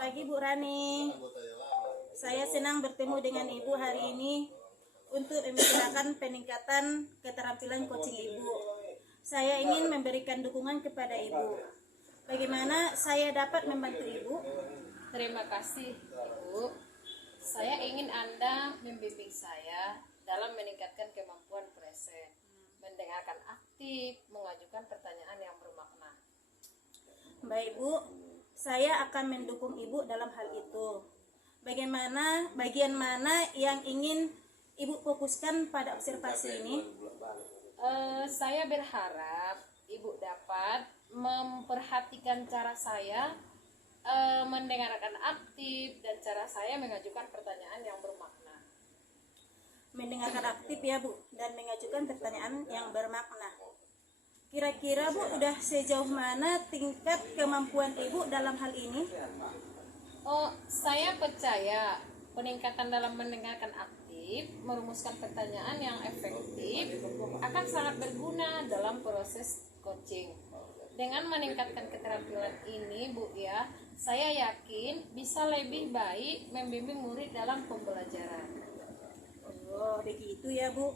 pagi Bu Rani. Saya senang bertemu dengan Ibu hari ini untuk membicarakan peningkatan keterampilan coaching Ibu. Saya ingin memberikan dukungan kepada Ibu. Bagaimana saya dapat membantu Ibu? Terima kasih Ibu. Saya ingin Anda membimbing saya dalam meningkatkan kemampuan present, mendengarkan aktif, mengajukan pertanyaan yang bermakna. Baik Bu, saya akan mendukung Ibu dalam hal itu. Bagaimana, bagian mana yang ingin Ibu fokuskan pada observasi ini? Saya berharap Ibu dapat memperhatikan cara saya mendengarkan aktif dan cara saya mengajukan pertanyaan yang bermakna. Mendengarkan aktif ya Bu, dan mengajukan pertanyaan yang bermakna. Kira-kira Bu, udah sejauh mana tingkat kemampuan Ibu dalam hal ini? Saya percaya peningkatan dalam mendengarkan aktif, merumuskan pertanyaan yang efektif akan sangat berguna dalam proses coaching. Dengan meningkatkan keterampilan ini Bu ya, saya yakin bisa lebih baik membimbing murid dalam pembelajaran. Oh, begitu ya Bu.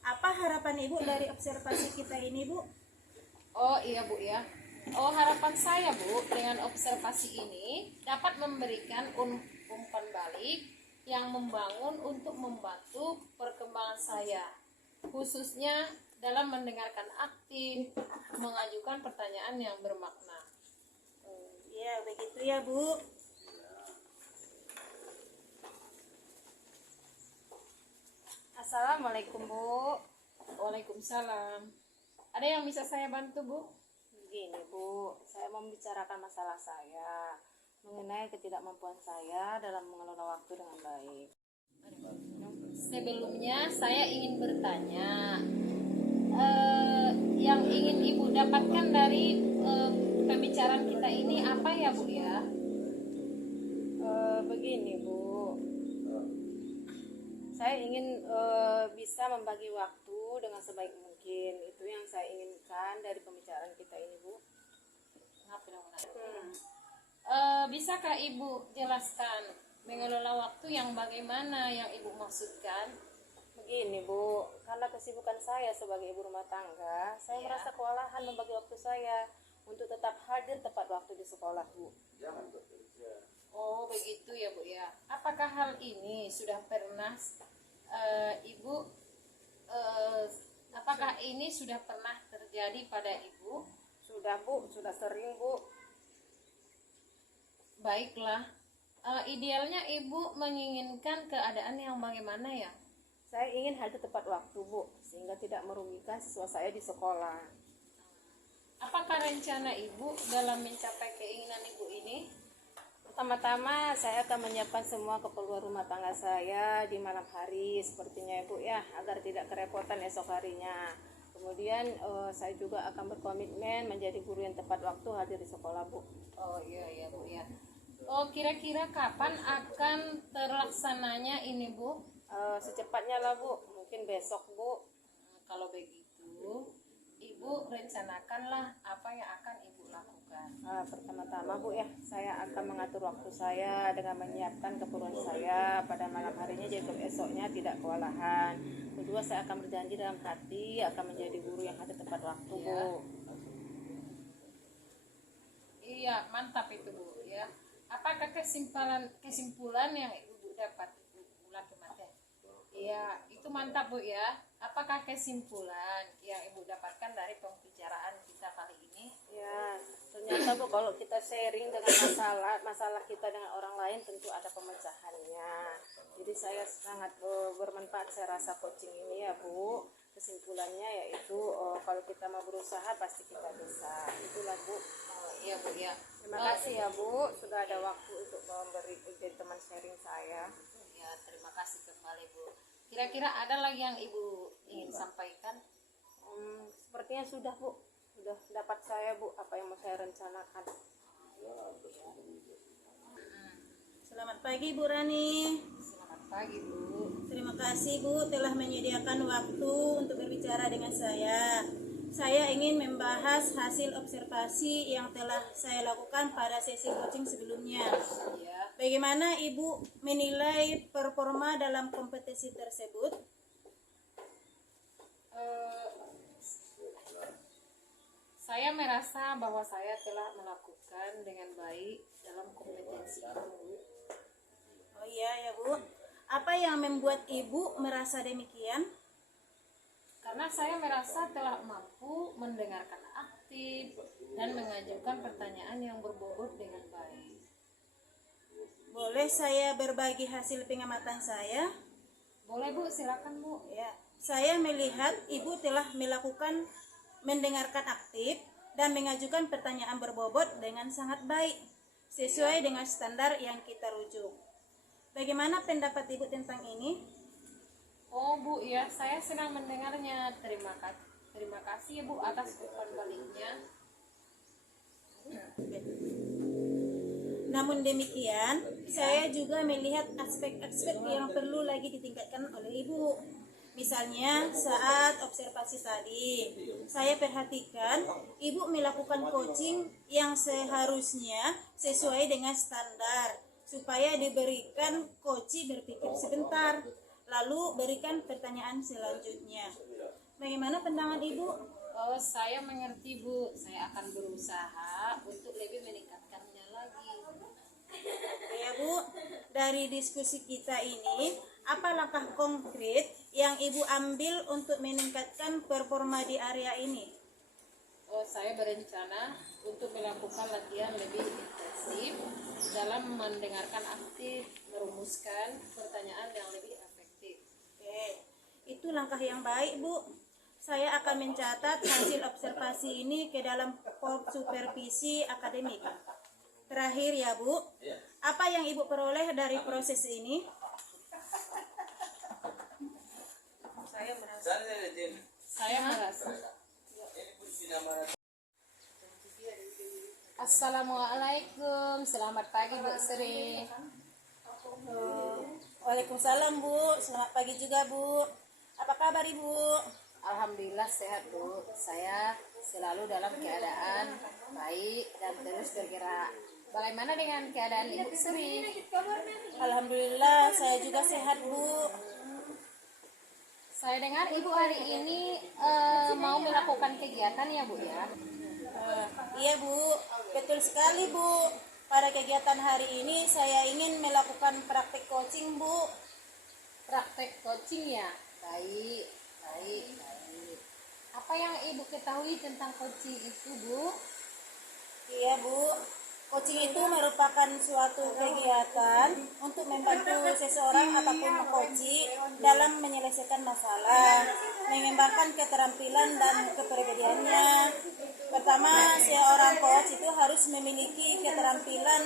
Apa harapan Ibu dari observasi kita ini Bu? Oh iya Bu ya. Harapan saya Bu dengan observasi ini dapat memberikan umpan balik yang membangun untuk membantu perkembangan saya, khususnya dalam mendengarkan aktif, mengajukan pertanyaan yang bermakna. Ya, begitu ya Bu. Assalamualaikum Bu. Waalaikumsalam. Ada yang bisa saya bantu Bu? Begini Bu, saya mau membicarakan masalah saya mengenai ketidakmampuan saya dalam mengelola waktu dengan baik. Sebelumnya saya ingin bertanya, yang ingin Ibu dapatkan dari pembicaraan kita ini apa ya Bu ya? Begini Bu, saya ingin bisa membagi waktu dengan sebaik mungkin. Itu yang saya inginkan dari pembicaraan kita ini Bu. Bisakah Ibu jelaskan mengelola waktu yang bagaimana yang Ibu maksudkan? Begini Bu, karena kesibukan saya sebagai ibu rumah tangga, saya merasa kewalahan membagi waktu saya untuk tetap hadir tepat waktu di sekolah Bu. Oh begitu ya Bu ya. Apakah hal ini sudah pernah Ibu apakah ini sudah pernah terjadi pada Ibu? Sudah Bu, sudah sering Bu. Baiklah. Idealnya Ibu menginginkan keadaan yang bagaimana ya? Saya ingin hadir tepat waktu Bu, sehingga tidak merugikan siswa saya di sekolah. Apakah rencana Ibu dalam mencapai keinginan Ibu ini? Pertama-tama saya akan menyiapkan semua keperluan rumah tangga saya di malam hari sepertinya Bu ya, agar tidak kerepotan esok harinya. Kemudian saya juga akan berkomitmen menjadi guru yang tepat waktu hadir di sekolah Bu. Oh iya Bu ya. Kira-kira kapan akan terlaksananya ini Bu? Secepatnya lah Bu, mungkin besok Bu. Kalau begitu, Ibu rencanakanlah apa yang akan Ibu lakukan. Pertama-tama Bu ya, saya akan mengatur waktu saya dengan menyiapkan keperluan saya pada malam harinya, jadi esoknya tidak kewalahan. Kedua, saya akan berjanji dalam hati akan menjadi guru yang hadir tepat waktu Bu. Iya, mantap itu Bu ya. Apakah kesimpulan yang Ibu dapat lagi mati? Iya, itu mantap Bu ya. Apakah kesimpulan yang Ibu dapatkan dari pembicaraan kita kali ini? Ya, ternyata Bu kalau kita sharing dengan masalah kita dengan orang lain tentu ada pemecahannya. Jadi saya sangat bermanfaat saya rasa coaching ini ya Bu. Kesimpulannya yaitu kalau kita mau berusaha pasti kita bisa. Itulah Bu. Iya Bu ya. Terima kasih ya Bu, sudah ada waktu untuk memberi jadi teman sharing saya. Ya, terima kasih kembali Bu. Kira-kira ada lagi yang Ibu ingin sampaikan? Sepertinya sudah Bu, sudah dapat saya Bu apa yang mau saya rencanakan. Selamat pagi Bu Rani. Selamat pagi Bu. Terima kasih Bu telah menyediakan waktu untuk berbicara dengan saya. saya ingin membahas hasil observasi yang telah saya lakukan pada sesi coaching sebelumnya. Ya. Bagaimana Ibu menilai performa dalam kompetisi tersebut? Saya merasa bahwa saya telah melakukan dengan baik dalam kompetensi itu. Oh iya ya Bu. Apa yang membuat Ibu merasa demikian? Karena saya merasa telah mampu mendengarkan aktif dan mengajukan pertanyaan yang berbobot dengan baik. Boleh saya berbagi hasil pengamatan saya? Boleh Bu, silakan Bu. Ya, saya melihat Ibu telah melakukan mendengarkan aktif dan mengajukan pertanyaan berbobot dengan sangat baik, sesuai dengan standar yang kita rujuk. Bagaimana pendapat Ibu tentang ini? Oh Bu, ya saya senang mendengarnya. Terima kasih ya Bu atas umpan baliknya. Namun demikian, saya juga melihat aspek-aspek yang perlu lagi ditingkatkan oleh Ibu. Misalnya saat observasi tadi, saya perhatikan Ibu melakukan coaching yang seharusnya sesuai dengan standar, supaya diberikan coach berpikir sebentar, lalu berikan pertanyaan selanjutnya. Bagaimana pandangan Ibu? Oh, saya mengerti Bu. Saya akan berusaha untuk lebih meningkatkannya lagi. Ya Bu, dari diskusi kita ini, apa langkah konkret yang Ibu ambil untuk meningkatkan performa di area ini? Oh, saya berencana untuk melakukan latihan lebih intensif dalam mendengarkan aktif, merumuskan pertanyaan yang lebih efektif. Oke, itu langkah yang baik Bu. Saya akan mencatat hasil observasi ini ke dalam supervisi akademik. Terakhir ya Bu, apa yang Ibu peroleh dari proses ini? Saya merasa. Assalamualaikum, selamat pagi Bu Sri. Waalaikumsalam Bu, selamat pagi juga Bu. Apa kabar Ibu? Alhamdulillah sehat Bu. Saya selalu dalam keadaan baik dan terus bergerak. Bagaimana dengan keadaan Ibu Sri? Alhamdulillah saya juga sehat Bu. Saya dengar Ibu hari ini mau melakukan kegiatan ya Bu ya? Iya Bu, betul sekali Bu. Pada kegiatan hari ini saya ingin melakukan praktek coaching Bu. Praktek coaching ya? Baik, baik, baik. Apa yang Ibu ketahui tentang coaching itu Bu? Iya Bu, coaching itu merupakan suatu kegiatan untuk membantu seseorang ataupun coach dalam menyelesaikan masalah, mengembangkan keterampilan dan kepribadiannya. Pertama, seorang coach itu harus memiliki keterampilan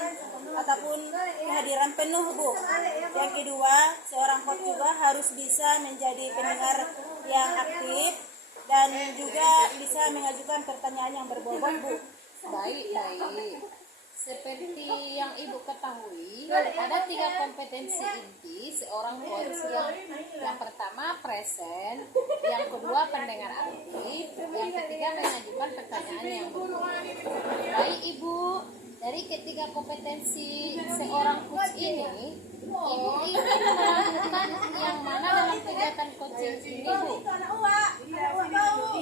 ataupun kehadiran penuh Bu. Yang kedua, seorang coach juga harus bisa menjadi pendengar yang aktif dan juga bisa mengajukan pertanyaan yang berbobot Bu. Baik, baik. Seperti yang Ibu ketahui, ada 3 kompetensi inti seorang coach. Yang pertama present, yang kedua pendengar aktif, yang ketiga mengajukan pertanyaan yang berbobot. Baik Ibu, dari ketiga kompetensi seorang coach ini, Ibu ingin melakukan yang mana dalam kegiatan coaching ini Bu?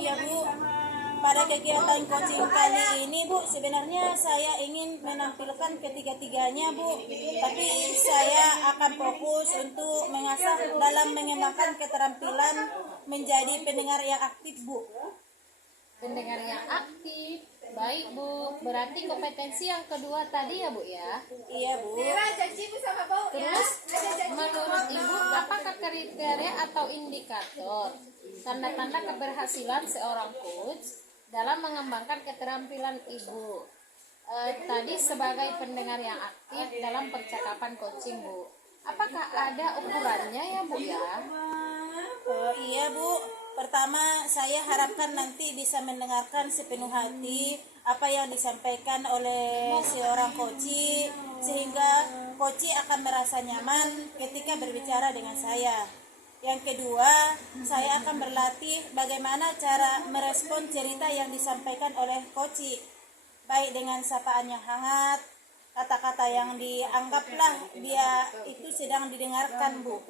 Iya Bu, pada kegiatan coaching kali ini Bu, sebenarnya saya ingin menampilkan ketiga-tiganya Bu, tapi saya akan fokus untuk mengasah dalam mengembangkan keterampilan menjadi pendengar yang aktif Bu. Pendengar yang aktif. Baik Bu, berarti kompetensi yang kedua tadi ya Bu ya? Iya Bu. Terus menurut Ibu apakah kriteria atau indikator tanda-tanda keberhasilan seorang coach dalam mengembangkan keterampilan Ibu tadi sebagai pendengar yang aktif dalam percakapan coaching Bu? Apakah ada ukurannya ya Bu ya? Iya Bu. Pertama, saya harapkan nanti bisa mendengarkan sepenuh hati apa yang disampaikan oleh seorang coach, sehingga coach akan merasa nyaman ketika berbicara dengan saya. Yang kedua, saya akan berlatih bagaimana cara merespon cerita yang disampaikan oleh koci, baik dengan sapaan yang hangat, kata-kata yang dianggaplah dia itu sedang didengarkan, Bu.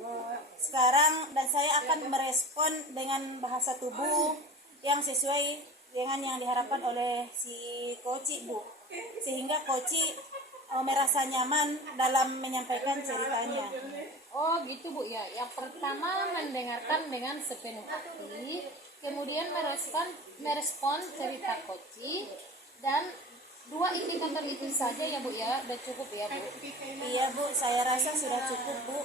Sekarang dan saya akan merespon dengan bahasa tubuh yang sesuai dengan yang diharapkan oleh si koci, Bu. Sehingga koci merasa nyaman dalam menyampaikan ceritanya. Oh gitu Bu ya. Yang pertama mendengarkan dengan sepenuh hati, kemudian merespon cerita koci, dan 2 indikator itu saja ya Bu ya. Udah cukup ya Bu. Iya, Bu, saya rasa sudah cukup, Bu.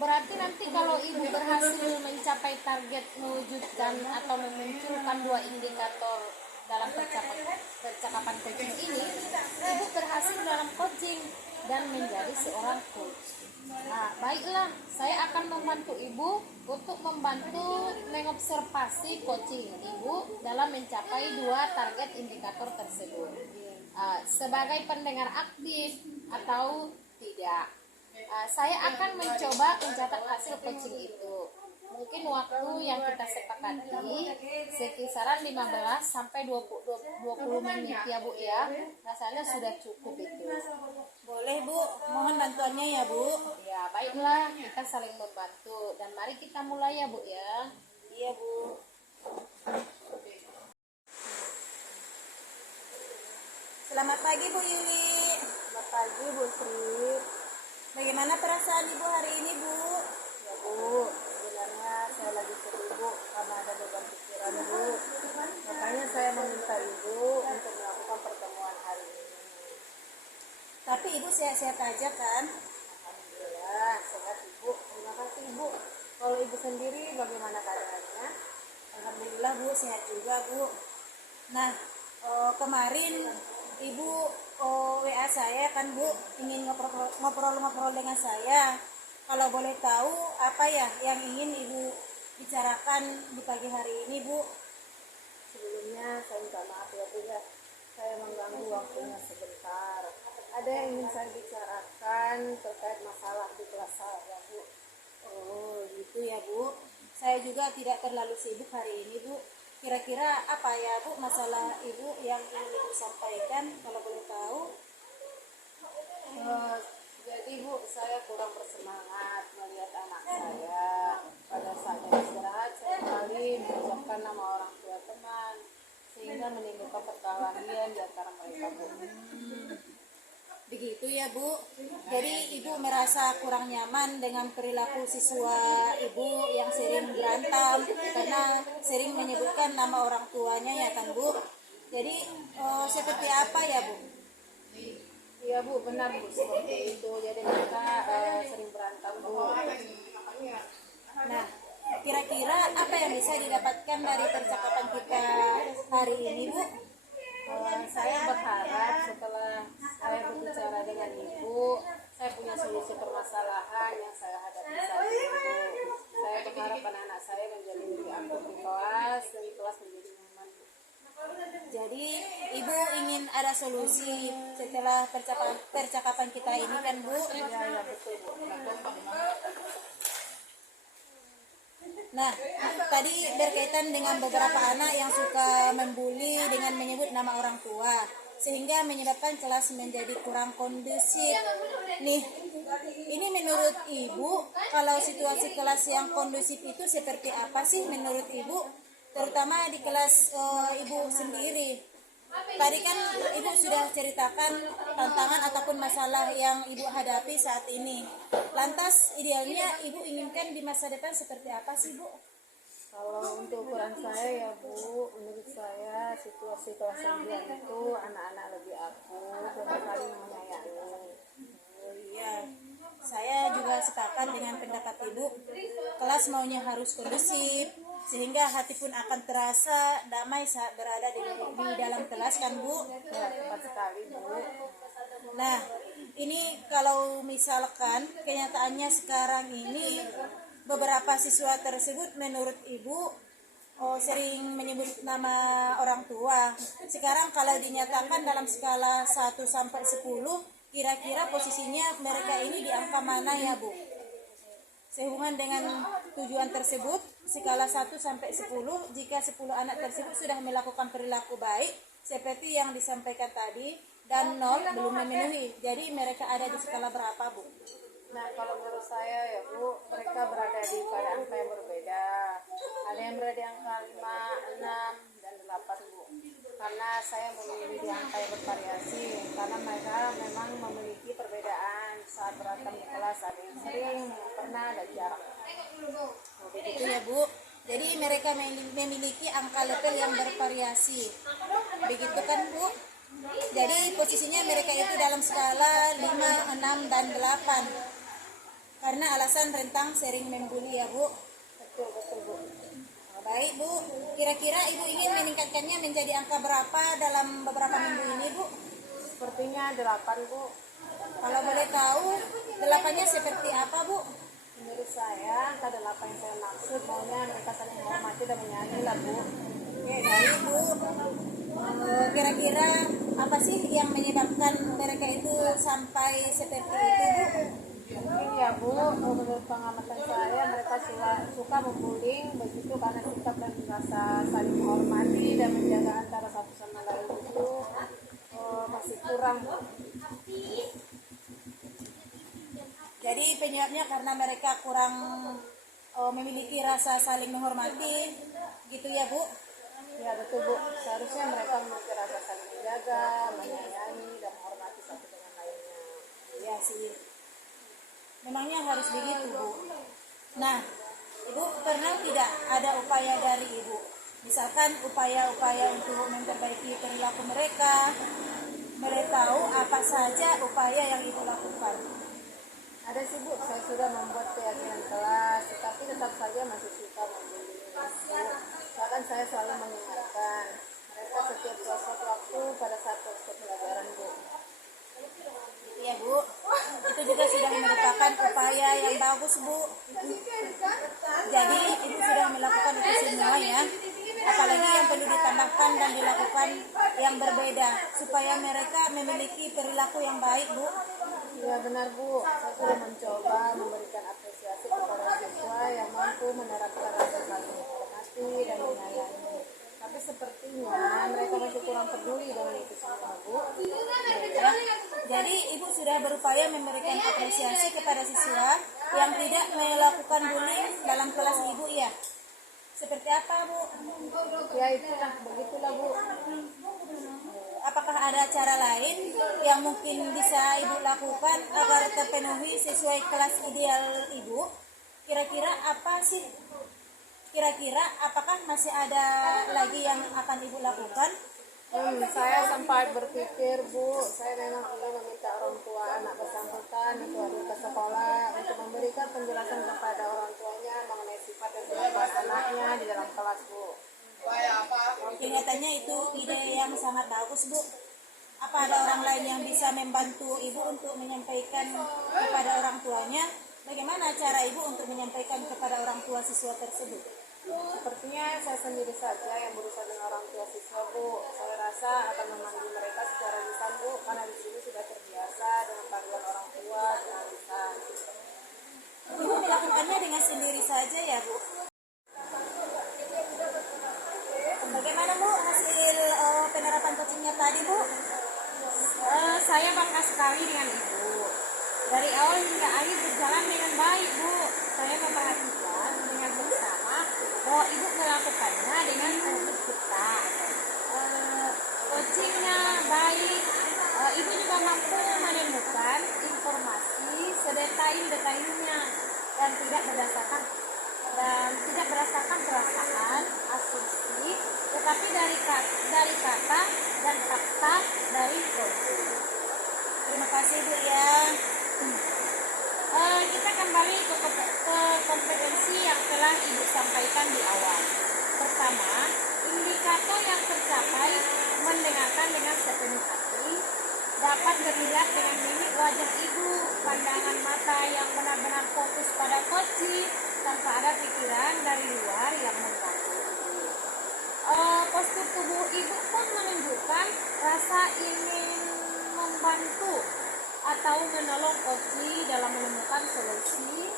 Berarti nanti kalau Ibu berhasil mencapai target mewujudkan atau memunculkan 2 indikator dalam percakapan coaching ini, Ibu berhasil dalam coaching dan menjadi seorang coach. Nah, baiklah, saya akan membantu Ibu untuk membantu mengobservasi coaching Ibu dalam mencapai 2 target indikator tersebut. Sebagai pendengar aktif atau tidak, saya akan mencoba mencatat hasil coaching itu. Mungkin waktu yang kita sepakati sekisaran 15 sampai 20 menit ya Bu ya. Rasanya sudah cukup itu. Boleh, Bu. Mohon bantuannya ya, Bu. Ya, baiklah, kita saling membantu dan mari kita mulai ya Bu ya. Iya, Bu. Selamat pagi, Bu Yuli. Selamat pagi Bu Sri. Bagaimana perasaan Ibu hari ini, Bu? Ya Bu, sebenarnya saya lagi sedih Bu karena ada beban pikiran Bu. Makanya saya meminta Ibu untuk melakukan pertemuan hari ini. Tapi Ibu sehat-sehat aja kan? Alhamdulillah sehat Ibu. Terima kasih Ibu. Kalau Ibu sendiri bagaimana keadaannya? Alhamdulillah, Bu, sehat juga, Bu. Nah, kemarin Ibu WA saya kan, Bu, ingin ngobrol-ngobrol dengan saya. Kalau boleh tahu apa ya yang ingin Ibu bicarakan di pagi hari ini, Bu? Sebelumnya saya minta maaf ya Bu ya. Saya mengganggu waktunya sebentar. Ada yang ingin saya bicarakan terkait masalah di kelas saya Bu. Oh, gitu ya, Bu. Saya juga tidak terlalu sibuk hari ini, Bu. Kira-kira apa ya, Bu, masalah Ibu yang ingin Ibu sampaikan, kalau boleh tahu? Jadi Bu, saya kurang bersemangat melihat anak saya. Pada saat istirahat seringkali mengucapkan nama orang tua teman, sehingga menimbulkan perkelahian di antara mereka Bu. Begitu ya, Bu. Jadi Ibu merasa kurang nyaman dengan perilaku siswa Ibu yang sering berantem karena sering menyebutkan nama orang tuanya ya kan, Bu. Jadi seperti apa ya, Bu? Iya Bu, benar Bu, seperti itu. Jadi mereka sering berantem Bu. Nah, kira-kira apa yang bisa didapatkan dari percakapan kita hari ini, Bu? Saya berharap setelah saya berbicara dengan Ibu, saya punya solusi permasalahan yang saya hadapi saat ini Bu. Saya berharap anak-anak saya menjadi lebih aktif di kelas dan di kelas menjadi nyaman Bu. Jadi Ibu ingin ada solusi setelah percakapan kita ini kan, Bu? Ya betul Bu. Nah, tadi berkaitan dengan beberapa anak yang suka membuli dengan menyebut nama orang tua, sehingga menyebabkan kelas menjadi kurang kondusif. Nih, ini menurut Ibu, kalau situasi kelas yang kondusif itu seperti apa sih menurut Ibu? Terutama di kelas Ibu sendiri. Tadi kan Ibu sudah ceritakan tantangan ataupun masalah yang Ibu hadapi saat ini. Lantas idealnya Ibu inginkan di masa depan seperti apa sih, Bu? Kalau untuk ukuran saya ya Bu, menurut saya situasi kelas 9 itu anak-anak lebih akur dan saling menyayangi. Oh iya, saya juga sepakat dengan pendapat Ibu. Kelas maunya harus kondusif, sehingga hati pun akan terasa damai saat berada di dalam kelas kan, Bu? Ya, tepat sekali Bu. Nah, ini kalau misalkan kenyataannya sekarang ini beberapa siswa tersebut menurut Ibu sering menyebut nama orang tua. Sekarang kalau dinyatakan dalam skala 1 sampai 10, kira-kira posisinya mereka ini di angka mana ya, Bu? Sehubungan dengan tujuan tersebut, skala 1 sampai 10, jika 10 anak tersebut sudah melakukan perilaku baik seperti yang disampaikan tadi dan 0 belum memenuhi. Jadi mereka ada di skala berapa, Bu? Nah, kalau menurut saya ya Bu, mereka berada di pada angka yang berbeda. Ada yang berada di angka 5, 6, dan 8 Bu. Karena saya memilih di angka yang bervariasi, karena mereka memang memiliki perbedaan saat berantem di kelas. Ada yang sering, yang pernah, dan jarang. Begitu ya, Bu. Jadi mereka memiliki angka level yang bervariasi. Begitu kan, Bu? Jadi posisinya mereka itu dalam skala 5, 6, dan 8. Karena alasan rentang sering membuli ya, Bu. Betul, Bu. Baik, Bu. Kira-kira Ibu ingin meningkatkannya menjadi angka berapa dalam beberapa minggu ini, Bu? Sepertinya 8 Bu. Kalau boleh tahu, 8-nya seperti apa, Bu? Menurut saya, angka 8 yang saya maksud maunya mereka saling menghormati dan menyayangi lah Bu. Oke, baik, Bu. Kira-kira apa sih yang menyebabkan mereka itu sampai seperti itu, Bu? Mungkin ya Bu, menurut pengamatan saya mereka suka membullying begitu karena sikap dan rasa saling menghormati dan menjaga antara satu sama lain itu masih kurang Bu. Jadi penyebabnya karena mereka kurang memiliki rasa saling menghormati, gitu ya, Bu? Ya betul Bu, seharusnya mereka memiliki rasa saling menjaga, menyayangi dan menghormati satu dengan lainnya. Ya sih. Memangnya harus begitu, Bu. Nah, Ibu pernah tidak ada upaya dari Ibu? Misalkan upaya-upaya untuk memperbaiki perilaku mereka. Mereka tahu apa saja upaya yang Ibu lakukan. Ada sih Bu, saya sudah membuat keyakinan kelas, tetapi tetap saja masih suka membuli. Bahkan saya selalu mengingatkan mereka setiap suatu waktu pada saat proses pelajaran Bu. Ya, Bu. Itu juga sudah merupakan upaya yang bagus, Bu. Jadi Ibu sudah melakukan itu semua ya. Apalagi yang perlu ditambahkan dan dilakukan yang berbeda supaya mereka memiliki perilaku yang baik, Bu. Ya benar Bu, saya sudah mencoba memberikan apresiasi kepada siswa yang mampu menerapkan rasa saling menghormati dan menyayangi. Tapi sepertinya mereka masih kurang peduli dengan itu semua Bu. Ya. Jadi Ibu sudah berupaya memberikan apresiasi kepada siswa yang tidak melakukan bullying dalam kelas Ibu ya. Seperti apa, Bu? Ya itulah, begitulah Bu. Apakah ada cara lain yang mungkin bisa Ibu lakukan agar terpenuhi sesuai kelas ideal Ibu? Kira-kira apa sih? Kira-kira apakah masih ada lagi yang akan Ibu lakukan? Saya sempat berpikir Bu, saya memang ingin meminta orang tua anak bersangkutan itu hadir ke sekolah untuk memberikan penjelasan kepada orang tuanya mengenai sifat dan sifat anaknya di dalam kelas Bu. Kelihatannya itu ide yang sangat bagus, Bu. Apa ada orang lain yang bisa membantu Ibu untuk menyampaikan kepada orang tuanya? Bagaimana cara Ibu untuk menyampaikan kepada orang tua siswa tersebut? Sepertinya saya sendiri saja yang berusaha dengan orang tua siswa Bu. Saya rasa akan memanggil mereka secara lisan Bu, karena di sini sudah terbiasa dengan panggilan orang tua dengan lisan. Ibu melakukannya dengan sendiri saja ya, Bu? Bagaimana, Bu, hasil penerapan coachingnya tadi, Bu? Saya bangga sekali dengan Ibu. Dari awal hingga akhir berjalan dengan baik, Bu. Saya memperhatikan dengan bersama bahwa Ibu melakukannya dengan fokus kita. Coachingnya baik. Ibu juga mampu menemukan informasi sedetail-detailnya dan tidak berdasarkan perasaan, asumsi, tetapi dari kata dan fakta dari coaching. Terima kasih, Bu ya. Kita kembali ke kompetensi yang telah Ibu sampaikan di awal. Pertama, indikator yang tercapai mendengarkan dengan sepenuh hati, dapat dilihat dengan mimik wajah Ibu, pandangan mata yang benar-benar fokus pada coaching tanpa ada pikiran dari luar yang mengganggu. Postur tubuh Ibu pun menunjukkan rasa ingin membantu atau menolong coaching dalam menemukan solusi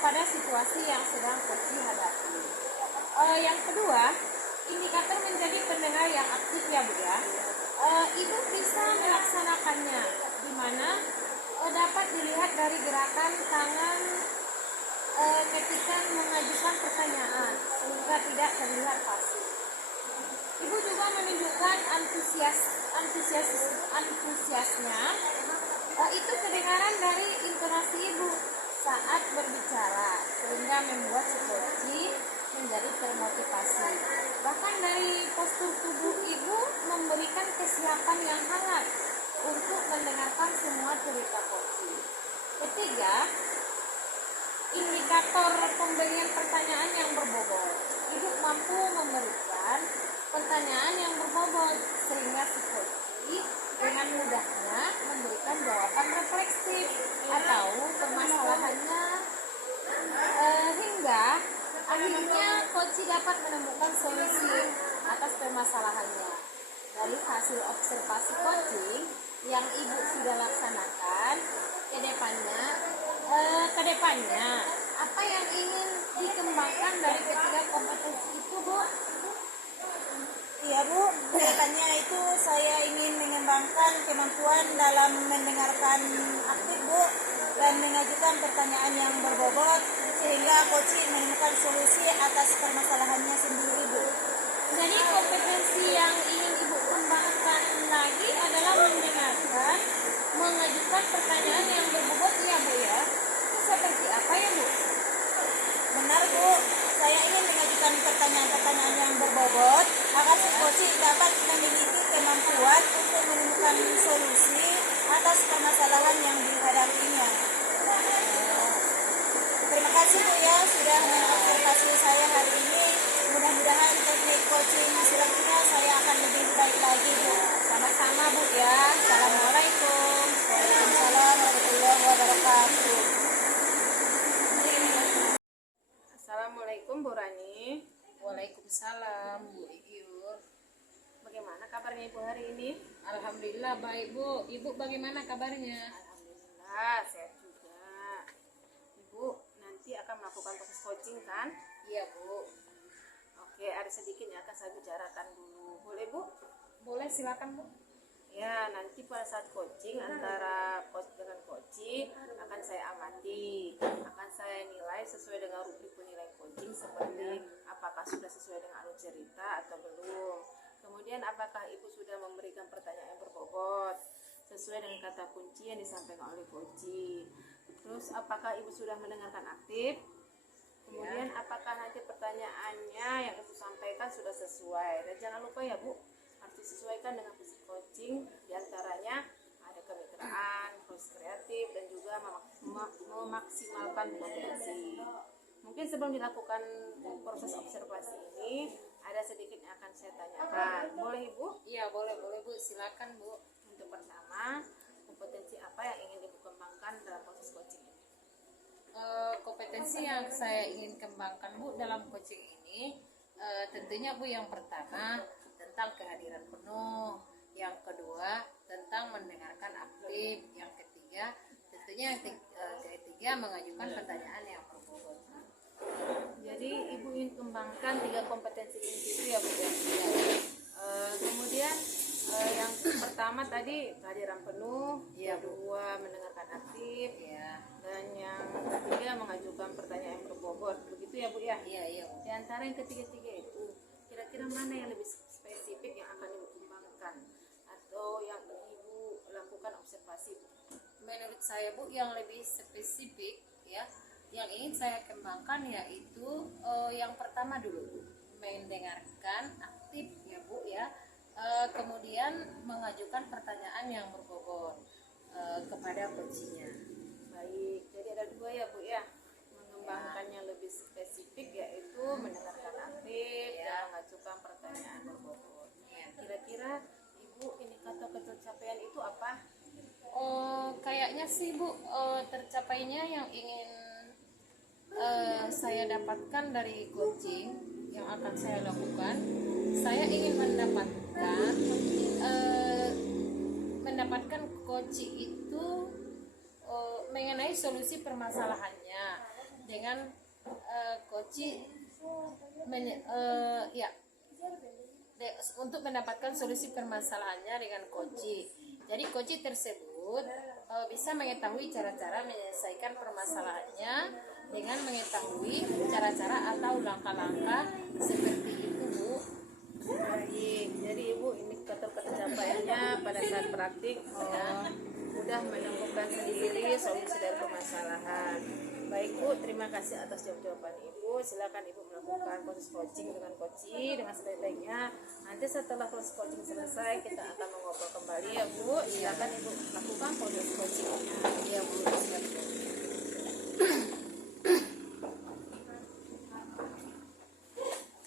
pada situasi yang sedang Koci hadapi. Yang kedua, indikator menjadi pendengar yang aktif ya Bu ya. Ibu bisa melaksanakannya, di mana dapat dilihat dari gerakan tangan ketika mengajukan pertanyaan, sehingga tidak terlihat pasif. Ibu juga menunjukkan antusiasnya, itu kedengaran dari intonasi ibu saat berbicara, sehingga membuat si Koci menjadi termotivasi. Bahkan dari postur tubuh ibu memberikan kesiapan yang hangat untuk mendengarkan semua cerita Koci. Ketiga, indikator pemberian pertanyaan yang berbobot. Ibu mampu memberikan pertanyaan yang berbobot sehingga si Koci dengan mudahnya memberikan jawaban refleksif atau permasalahannya, hingga akhirnya Koci dapat menemukan solusi atas permasalahannya. Dari hasil observasi coaching yang ibu sudah laksanakan, kedepannya apa yang ingin dikembangkan dari ketiga kompetensi itu, Bu? Iya Bu, kelihatannya itu saya ingin mengembangkan kemampuan dalam mendengarkan aktif Bu, dan mengajukan pertanyaan yang berbobot sehingga Koci menemukan solusi atas permasalahannya sendiri Bu. Jadi kompetensi yang ingin ibu kembangkan lagi adalah mendengarkan, mengajukan pertanyaan yang berbobot ya Bu ya. Itu seperti apa ya Bu? Benar Bu, saya ingin mengajukan pertanyaan-pertanyaan yang berbobot agar si Koci dapat memiliki kemampuan untuk menemukan solusi atas permasalahan yang dihadapinya. Terima kasih Bu ya sudah mengobservasi saya hari ini. Mudah-mudahan teknik coaching selanjutnya saya akan lebih baik lagi Bu. Sama-sama Bu ya. Assalamualaikum. Waalaikumsalam warahmatullahi wabarakatuh. Assalamualaikum Bu Rani. Waalaikumsalam Bu Igyur. Bagaimana kabarnya Ibu hari ini? Alhamdulillah baik Bu. Ibu bagaimana kabarnya? Alhamdulillah sehat juga. Ibu nanti akan melakukan proses coaching kan? Iya Bu. Oke, ada sedikit yang akan saya bicarakan dulu. Boleh Bu? Boleh silakan Bu. Ya, nanti pada saat coaching antara coach dengan coachee akan saya amati, akan saya nilai sesuai dengan rubrik penilaian coaching seperti apakah sudah sesuai dengan alur cerita atau belum. Kemudian apakah Ibu sudah memberikan pertanyaan yang berbobot sesuai dengan kata kunci yang disampaikan oleh coachee. Terus apakah Ibu sudah mendengarkan aktif? Kemudian apakah nanti pertanyaannya yang Ibu sampaikan sudah sesuai? Dan jangan lupa ya Bu, harus disesuaikan dengan visi coaching, diantaranya ada kemitraan, proses kreatif, dan juga memaksimalkan potensi. Mungkin sebelum dilakukan proses observasi ini, ada sedikit yang akan saya tanyakan. Boleh Ibu? Iya boleh Bu. Silakan Bu. Untuk pertama, kompetensi apa yang ingin Ibu kembangkan dalam proses coaching ini? Kompetensi yang saya ingin kembangkan Bu dalam coaching ini, tentunya Bu yang pertama tentang kehadiran penuh, yang kedua tentang mendengarkan aktif, yang ketiga tentunya ketiga mengajukan pertanyaan yang berbobot. Jadi Ibu ingin kembangkan 3 kompetensi ini itu ya Bu ya. Kemudian yang pertama tadi kehadiran penuh, Iya, Bu. kedua mendengarkan aktif, Iya. dan yang ketiga mengajukan pertanyaan yang berbobot. Begitu ya Bu ya. Iya Bu. Di antara yang ketiga-tiga itu, kira-kira mana yang lebih spesifik yang akan Ibu kembangkan atau yang Ibu lakukan observasi Bu? Menurut saya Bu yang lebih spesifik ya, yang ingin saya kembangkan yaitu yang pertama dulu Bu, mendengarkan aktif ya Bu ya. Kemudian mengajukan pertanyaan yang berbobot kepada coachnya. Baik, jadi ada 2 ya Bu ya. Mengembangkannya lebih spesifik yaitu mendengarkan aktif dan mengajukan pertanyaan berbobot. Kira-kira Ibu indikator pencapaian itu apa? Kayaknya sih Bu, tercapainya yang ingin saya dapatkan dari coaching yang akan saya lakukan, saya ingin mendapatkan coaching itu mengenai solusi permasalahannya, dengan Koci untuk mendapatkan solusi permasalahannya dengan Koci. Jadi Koci tersebut bisa mengetahui cara-cara menyelesaikan permasalahannya dengan mengetahui cara-cara atau langkah-langkah seperti itu, Bu. Baik, jadi Ibu indikator pencapaiannya pada saat praktik mudah menemukan sendiri solusi dari permasalahan. Baik Bu, terima kasih atas jawaban Ibu. Silakan Ibu melakukan proses coaching dengan Koci dengan sebaik-baiknya. Nanti setelah proses coaching selesai kita akan mengobrol kembali ya Bu. Silakan Ibu lakukan proses coachingnya. Iya, Bu.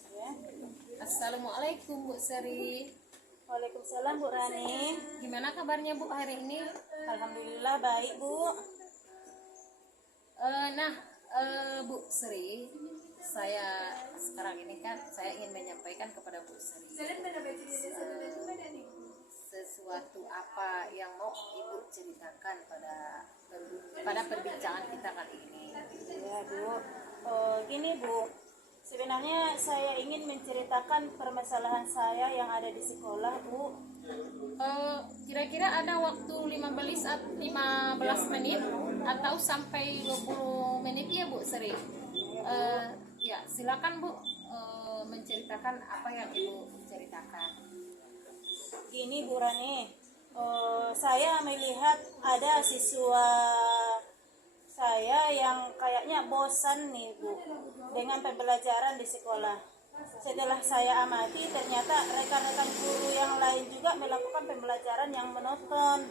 Siap, Bu. Assalamualaikum Bu Seri. Waalaikumsalam Bu Rani. Gimana kabarnya Bu hari ini? Alhamdulillah baik Bu. Bu Sri, saya sekarang ini kan saya ingin menyampaikan kepada Bu Sri sesuatu apa yang mau Ibu ceritakan pada perbincangan kita kali ini. Ya Bu. Gini Bu. Sebenarnya saya ingin menceritakan permasalahan saya yang ada di sekolah Bu. Kira-kira ada waktu 15 menit atau sampai 20 menit ya Bu Sri. Ya silakan Bu menceritakan apa yang Ibu ceritakan. Gini Bu Rani, saya melihat ada siswa saya yang kayaknya bosan nih Bu dengan pembelajaran di sekolah. Setelah saya amati, ternyata rekan-rekan guru yang lain juga melakukan pembelajaran yang monoton,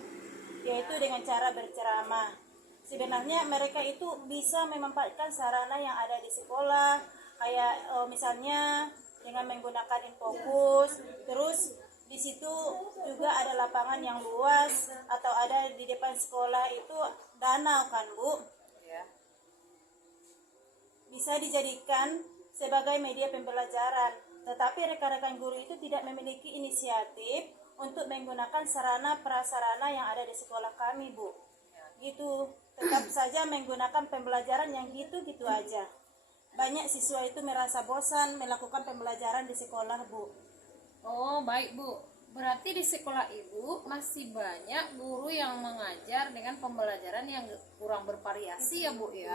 yaitu dengan cara berceramah. Sebenarnya mereka itu bisa memanfaatkan sarana yang ada di sekolah, kayak misalnya dengan menggunakan infocus, terus di situ juga ada lapangan yang luas, atau ada di depan sekolah itu danau kan Bu. Ya. Bisa dijadikan sebagai media pembelajaran, tetapi rekan-rekan guru itu tidak memiliki inisiatif untuk menggunakan sarana prasarana yang ada di sekolah kami Bu. Gitu, tetap saja menggunakan pembelajaran yang gitu-gitu aja. Banyak siswa itu merasa bosan melakukan pembelajaran di sekolah Bu. Oh baik Bu, berarti di sekolah Ibu masih banyak guru yang mengajar dengan pembelajaran yang kurang bervariasi ya Bu ya?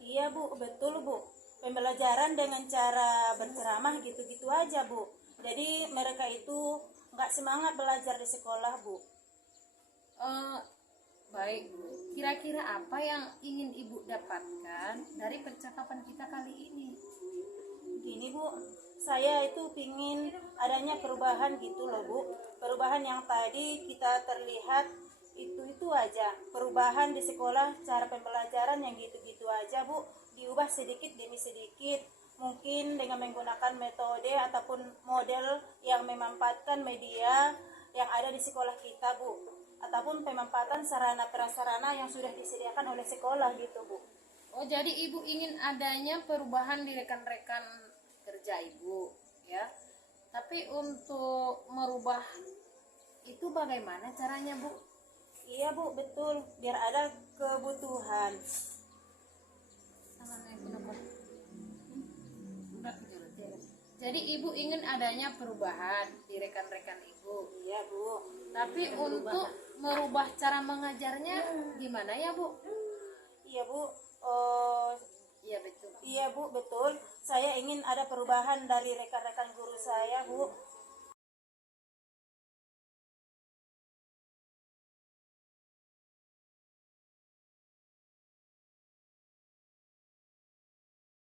Iya Bu, betul Bu. Pembelajaran dengan cara berceramah gitu-gitu aja Bu. Jadi mereka itu nggak semangat belajar di sekolah Bu. Baik Bu, kira-kira apa yang ingin Ibu dapatkan dari percakapan kita kali ini? Gini Bu, saya itu pingin adanya perubahan gitu loh Bu. Perubahan yang tadi kita terlihat itu aja. Perubahan di sekolah, cara pembelajaran yang gitu-gitu aja Bu. Diubah sedikit demi sedikit. Mungkin dengan menggunakan metode ataupun model yang memanfaatkan media yang ada di sekolah kita Bu. Ataupun pemanfaatan sarana prasarana yang sudah disediakan oleh sekolah gitu Bu. Oh jadi Ibu ingin adanya perubahan di rekan-rekan kerja Ibu ya. Tapi untuk merubah itu bagaimana caranya Bu? Iya Bu, betul. Biar ada kebutuhan. Jadi Ibu ingin adanya perubahan di rekan-rekan Ibu. Iya Bu. Tapi untuk merubah cara mengajarnya gimana ya Bu? Iya Bu. Iya betul. Iya Bu, betul. Saya ingin ada perubahan dari rekan-rekan guru saya Bu.